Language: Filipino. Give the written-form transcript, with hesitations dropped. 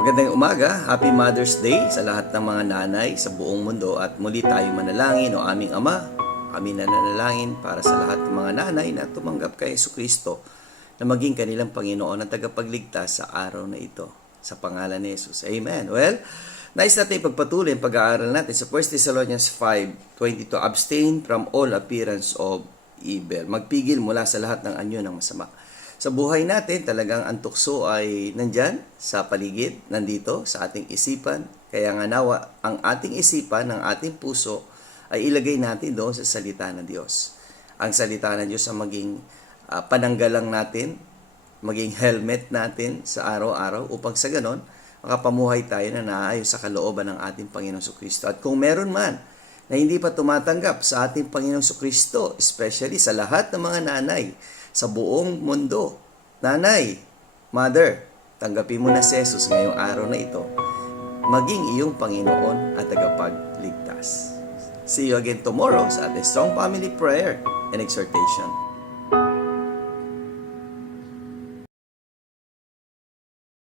Magandang umaga, Happy Mother's Day sa lahat ng mga nanay sa buong mundo at muli tayo manalangin o aming Ama. Kami nananalangin para sa lahat ng mga nanay na tumanggap kay Jesucristo na maging kanilang Panginoon at tagapagligtas sa araw na ito. Sa pangalan ni Jesus. Amen. Well, nais natin ipagpatuloy ang pag-aaral natin sa 1 Thessalonians 5:22. Abstain from all appearance of evil. Magpigil mula sa lahat ng anyo ng masama. Sa buhay natin, talagang ang tukso ay nandyan, sa paligid, nandito, sa ating isipan. Kaya nga nawa, ang ating isipan, ang ating puso, ay ilagay natin doon sa salita ng Diyos. Ang salita ng Diyos ang maging pananggalang natin, maging helmet natin sa araw-araw upang sa ganon, makapamuhay tayo na naayon sa kalooban ng ating Panginoong Jesucristo. At kung meron man na hindi pa tumatanggap sa ating Panginoong Jesucristo, especially sa lahat ng mga nanay sa buong mundo, nanay, mother, tanggapin mo na si Jesus ngayong araw na ito, maging iyong Panginoon at tagapagligtas. See you again tomorrow sa ating Strong Family Prayer and Exhortation.